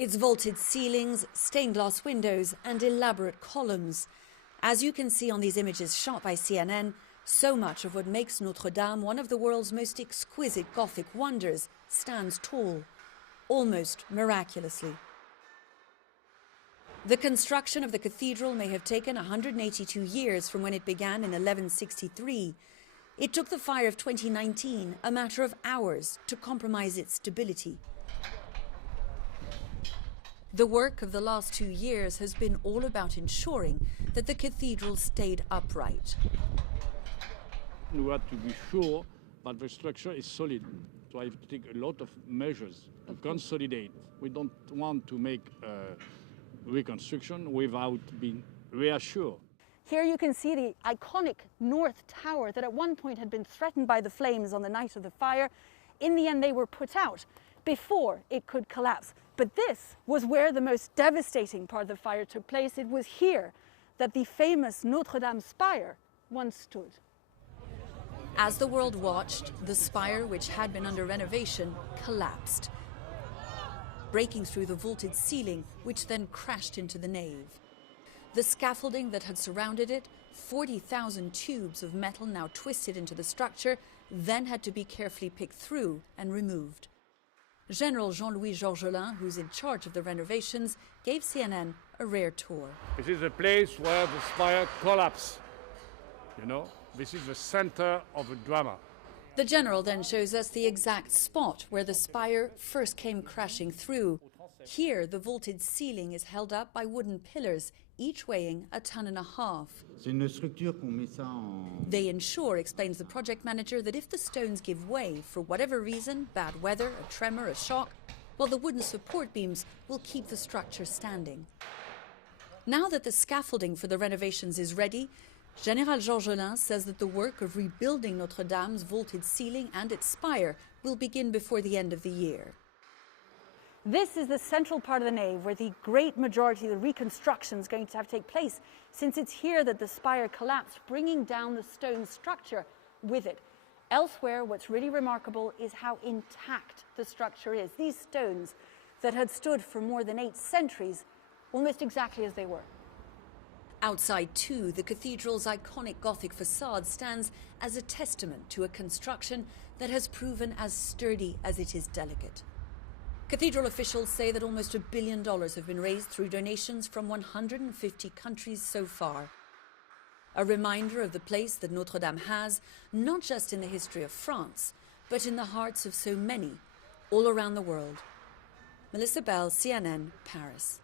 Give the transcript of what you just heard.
Its vaulted ceilings, stained glass windows and elaborate columns. As you can see on these images shot by CNN, so much of what makes Notre-Dame one of the world's most exquisite Gothic wonders stands tall, almost miraculously. The construction of the cathedral may have taken 182 years from when it began in 1163. It took the fire of 2019 a matter of hours to compromise its stability. The work of the last 2 years has been all about ensuring that the cathedral stayed upright. We have to be sure that the structure is solid. So I have to take a lot of measures to consolidate. We don't want to make a reconstruction without being reassured. Here you can see the iconic North Tower that at one point had been threatened by the flames on the night of the fire. In the end, they were put out before it could collapse. But this was where the most devastating part of the fire took place. It was here that the famous Notre-Dame spire once stood. As the world watched, the spire, which had been under renovation, collapsed, breaking through the vaulted ceiling, which then crashed into the nave. The scaffolding that had surrounded it, 40,000 tubes of metal now twisted into the structure, then had to be carefully picked through and removed. General Jean-Louis Georgelin, who's in charge of the renovations, gave CNN a rare tour. This is a place where the spire collapsed. You know, this is the center of the drama. The general then shows us the exact spot where the spire first came crashing through. Here, the vaulted ceiling is held up by wooden pillars, each weighing 1.5 tons. They ensure, explains the project manager, that if the stones give way for whatever reason, bad weather, a tremor, a shock, well, the wooden support beams will keep the structure standing. Now that the scaffolding for the renovations is ready, General Georgelin says that the work of rebuilding Notre-Dame's vaulted ceiling and its spire will begin before the end of the year. This is the central part of the nave where the great majority of the reconstruction is going to have to take place, since it's here that the spire collapsed, bringing down the stone structure with it. Elsewhere, what's really remarkable is how intact the structure is. These stones that had stood for more than 8 centuries, almost exactly as they were. Outside too, the cathedral's iconic Gothic facade stands as a testament to a construction that has proven as sturdy as it is delicate. Cathedral officials say that almost $1 billion have been raised through donations from 150 countries so far. A reminder of the place that Notre-Dame has, not just in the history of France, but in the hearts of so many all around the world. Melissa Bell, CNN, Paris.